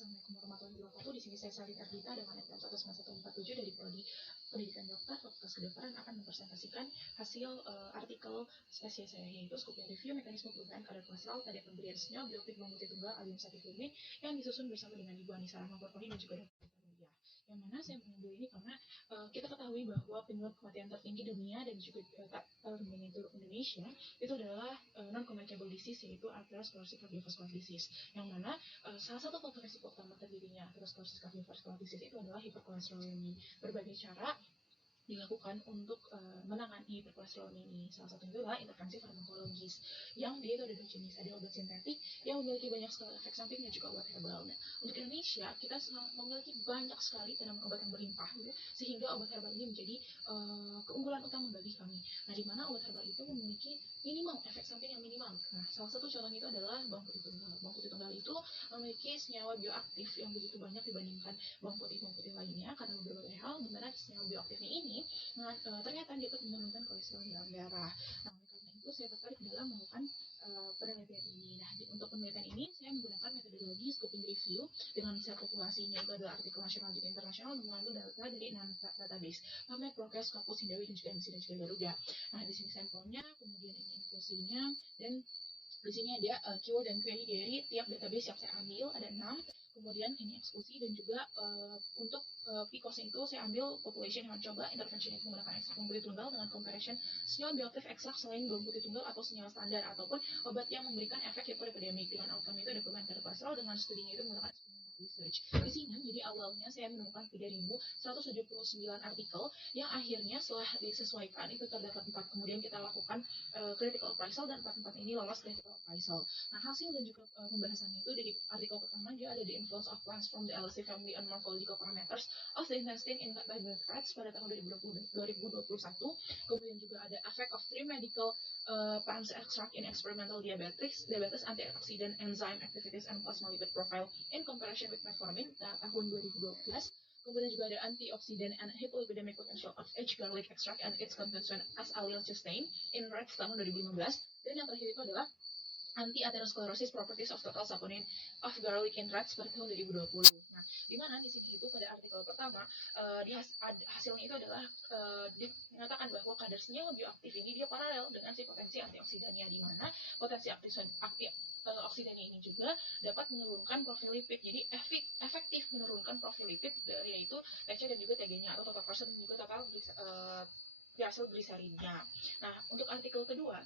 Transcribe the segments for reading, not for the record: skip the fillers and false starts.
Assalamualaikum warahmatullahi wabarakatuh. Di sini saya Salih Ardita dengan NPM 19147 dari Prodi Pendidikan Dokter Fakultas Kedokteran akan mempresentasikan hasil artikel spesies saya, yaitu Scoping Review Mekanisme Perubahan Kadar Kolesterol pada pemberian senyawa bioaktif bawang putih tunggal alium satiflumin yang disusun bersama dengan Ibu Anissa Rahma Korponi dan juga Dr. Rudiah. Yang mana saya mengambil ini karena kita ketahui bahwa penyebab kematian tertinggi dunia dan juga termonitor Indonesia itu adalah non-communicable disease, yaitu atherosclerosis cardiovascular disease, yang mana salah satu faktor risiko utama terjadinya atherosclerosis cardiovascular disease itu adalah hiperkolesterolemia. Berbagai cara dilakukan untuk menangani hiperkolesterolemia ini. Salah satunya adalah intervensi farmakologis, yang dia itu ada dua jenis, ada obat sintetik yang memiliki banyak sekali efek samping dan juga obat herbal. Nah, untuk Indonesia kita memiliki banyak sekali tanaman obat yang berlimpah, gitu, sehingga obat herbal ini menjadi keunggulan utama bagi kami. Nah, di mana obat herbal itu memiliki minimal efek samping yang minimal. Nah, salah satu contohnya itu adalah bawang putih tunggal. Bawang putih tunggal itu memiliki senyawa bioaktif yang begitu banyak dibandingkan bawang putih lainnya karena berbagai hal, di mana senyawa bioaktifnya ini ternyata dapat menurunkan kolesterol dalam darah. Nah, oleh karena itu saya tertarik dalam melakukan penelitian ini. Nah, untuk penelitian ini saya menggunakan metodologi scoping review dengan set populasinya itu adalah artikel nasional dan internasional mengambil data dari 6 database, PubMed, ProQuest, Scopus, Hindawi, dan juga MISI dan juga Garuda. Nah, di sini sampelnya, kemudian ini inklusinya, dan di sini ada keyword dan query dari tiap database yang saya ambil, ada 6. Kemudian ini eksklusi dan juga untuk PCOS itu saya ambil population hewan coba intervention itu menggunakan ekstrak bawang putih tunggal dengan comparison senyawa bioaktif ekstrak selain bawang putih tunggal atau senyawa standar ataupun obat yang memberikan efek hiperlipidemik. Dengan outcome itu ada perubahan kadar kolesterol dengan studinya itu menggunakan experimental research. Di sini jadi awalnya saya menemukan 3.179 artikel yang akhirnya setelah disesuaikan itu terdapat 4. Kemudian kita lakukan critical appraisal dan 4 ini lolos critical appraisal. Nah, hasil dan juga pembahasannya itu dari artikel pertama dia ada the influence of plants from the LC family on morphological parameters of the intestine in diabetic rats pada tahun 2021. Kemudian juga ada effect of 3 medical plants extract in experimental diabetes antioxidant enzyme activities and plasma lipid profile in comparison with metformin tahun 2012. Kemudian juga ada antioxidant and hypolipidemic potential of H. garlic extract and its consumption as allele sustain in rats tahun 2015. Dan yang terakhir itu adalah anti-atherosclerosis properties of total saponin of garlic in rats pada tahun 2020. Nah, di mana di sini itu pada artikel pertama hasilnya itu adalah dinyatakan bahwa kadar senyawa bioaktif ini dia paralel dengan si potensi antioksidannya, di mana potensi oksidannya ini juga dapat menurunkan profil lipid. Jadi efektif menurunkan profil lipid yaitu TC dan juga TG-nya atau total persen dan juga total triglyceridnya. Nah, untuk artikel kedua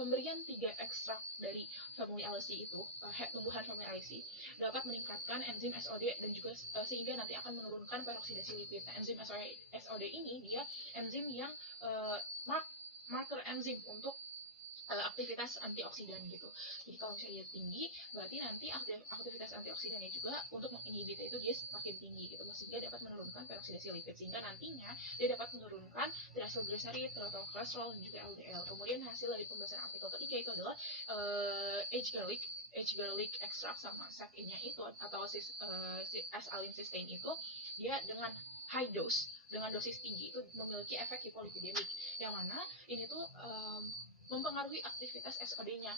pemberian 3 ekstrak dari family LC itu, tumbuhan family LC dapat meningkatkan enzim SOD dan juga sehingga nanti akan menurunkan peroksidasi lipid. Nah, enzim SOD ini dia enzim yang marker enzim untuk aktivitas antioksidan gitu. Jadi kalau misalnya dia tinggi, berarti nanti aktivitas antioksidannya juga untuk menginhibit itu dia semakin tinggi gitu, sehingga dapat menurunkan peroksidasi lipid, sehingga nantinya dia dapat menurunkan triglycerid, total kolesterol, dan juga LDL. Kemudian hasil dari pembahasan artikel ketiga itu adalah H. garlic extract sama SAC-nya itu atau S-allele sustain itu dia dengan high dose, dengan dosis tinggi itu memiliki efek hipolipidemik, yang mana ini tuh mempengaruhi aktivitas SOD-nya,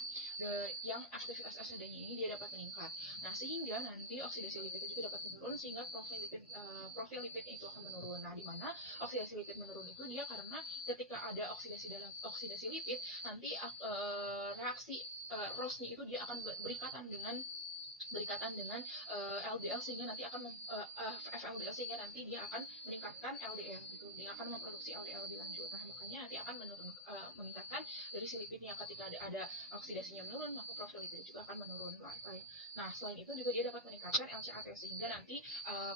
yang aktivitas SOD-nya ini dia dapat meningkat. Nah, sehingga nanti oksidasi lipidnya juga dapat menurun, sehingga profil lipidnya itu akan menurun. Nah, di mana oksidasi lipid menurun itu dia karena ketika ada oksidasi lipid, nanti reaksi ROS-nya itu dia akan berikatan dengan LDL, sehingga nanti akan FLDL, sehingga nanti dia akan meningkatkan LDL gitu, dia akan memproduksi LDL lebih lanjut. Nah, makanya nanti akan meningkatkan dari si lipidnya. Ketika ada oksidasinya menurun, maka profil lipidnya juga akan menurun. Nah, selain itu juga dia dapat meningkatkan LCAT, sehingga nanti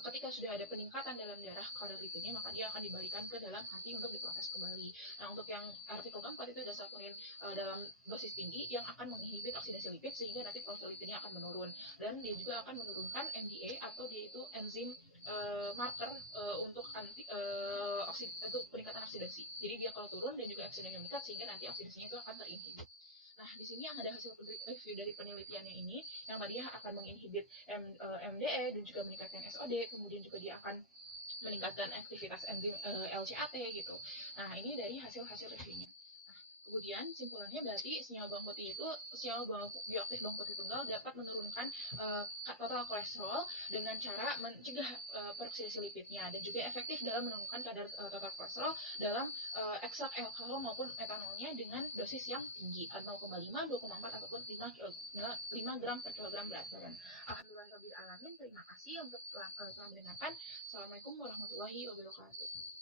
ketika sudah ada peningkatan dalam darah kadar lipidnya, maka dia akan dibalikan ke dalam hati untuk diproses kembali. Nah, untuk yang artikel keempat itu ada saponin dalam dosis tinggi yang akan menginhibit oksidasi lipid, sehingga nanti profil lipidnya akan menurun, dan dia juga akan menurunkan MDA atau dia itu enzim marker untuk untuk peningkatan oksidasi. Jadi dia kalau turun dan juga oksidasinya meningkat, sehingga nanti oksidasinya itu akan terinhibit. Nah, di sini yang ada hasil review dari penelitiannya ini, yang tadinya akan menginhibit MDA dan juga meningkatkan SOD, kemudian juga dia akan meningkatkan aktivitas enzim LCAT gitu. Nah, ini dari hasil reviewnya. Kemudian simpulannya berarti senyawa bioaktif bawang putih tunggal dapat menurunkan total kolesterol dengan cara mencegah peroksidasi lipidnya, dan juga efektif dalam menurunkan kadar total kolesterol dalam ekstrak alkohol maupun metanolnya dengan dosis yang tinggi, 0,5, 2,4 ataupun 5 gram per kilogram berat badan. Alhamdulillah, terima kasih untuk telah mendengarkan. Assalamualaikum warahmatullahi wabarakatuh.